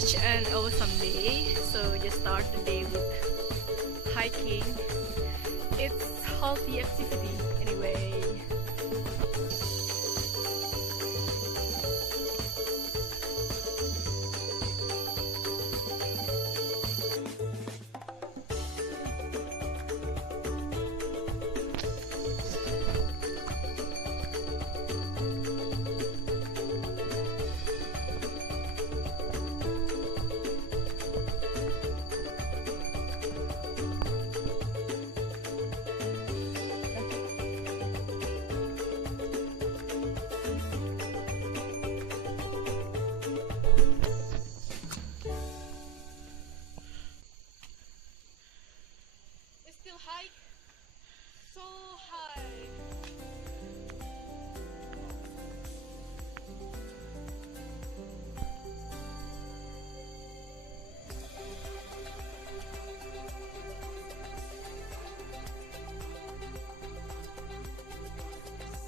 such an awesome day. So just start the day with hiking. It's healthy activity anyway. High, so high.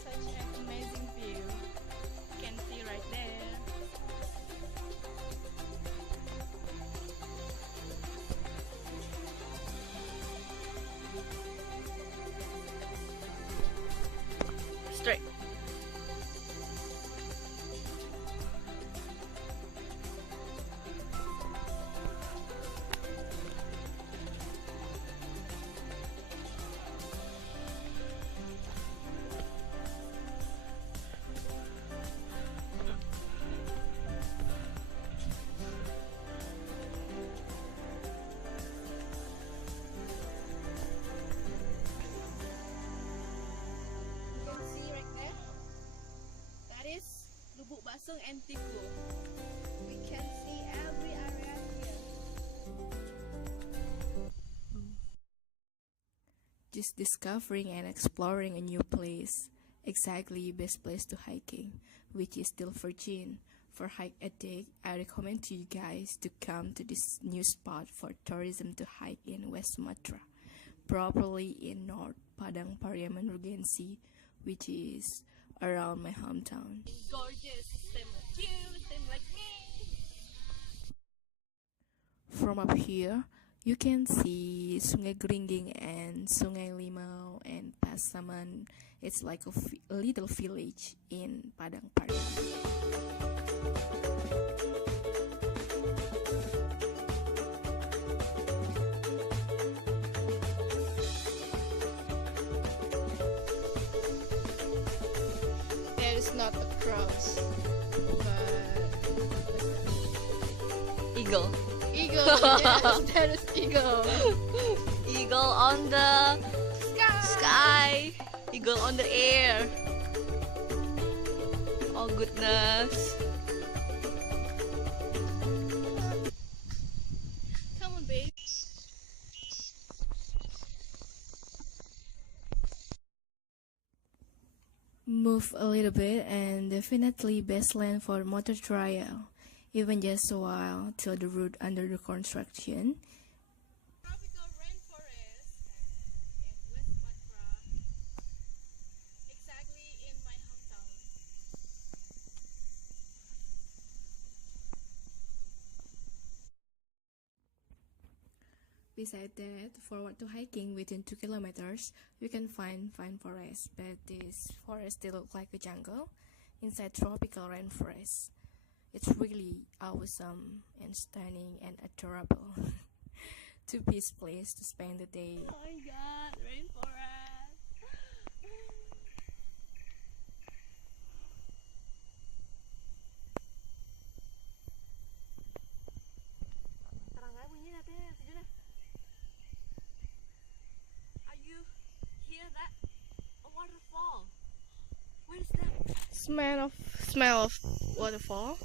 Such an amazing view. You can see right there. Straight. Lubuk Basung and Tipu. We can see every area here. Just discovering and exploring a new place. Exactly best place to hiking, which is still virgin. For hike a day, I recommend to you guys to come to this new spot for tourism to hike in West Sumatra, properly in North Padang Pariaman Regency, which is around my hometown. Gorgeous, same like you, same like me. From up here, you can see Sungai Geringging and Sungai Limau and Pasaman. It's like a little village in Padang Pariaman. It's not a cross, but Eagle. eagle. Yes, that is eagle. Eagle on the sky. Eagle on the air. Oh goodness. Come on, babe. Move a little bit and definitely best land for motor trial, even just a while till the route under the construction. Tropical rainforest in West Sumatra, exactly in my hometown. Besides that, forward to hiking within 2 kilometers, you can find fine forest, but this forest still look like a jungle inside tropical rainforest. It's really awesome and stunning and adorable. Two peace place to spend the day. Oh my god, rainforest! Hear that? A waterfall. Where's that? Smell of waterfall.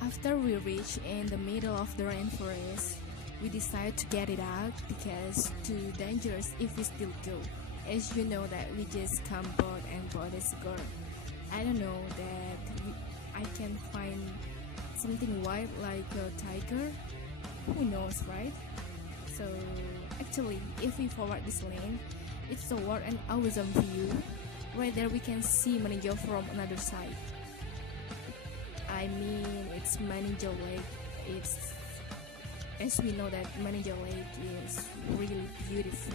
After we reach in the middle of the rainforest, we decide to get it out because too dangerous if we still go. As you know that we just come board and board as a girl. I don't know that I can find Something wild like a tiger? Who knows, right? So, actually, if we forward this lane, it's toward an awesome view. Right there we can see Meninjau from another side. I mean, it's Meninjau Lake. It's, as we know that Meninjau Lake is really beautiful.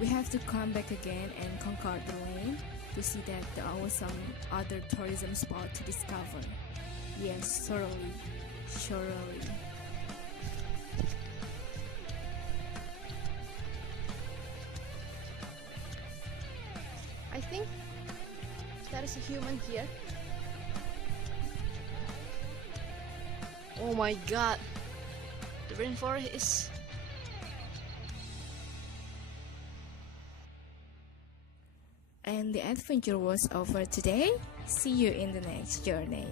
We have to come back again and conquer the lane to see that there are some other tourism spot to discover. Yes, surely. I think there is a human here. Oh my god. The rainforest is... And the adventure was over today. See you in the next journey.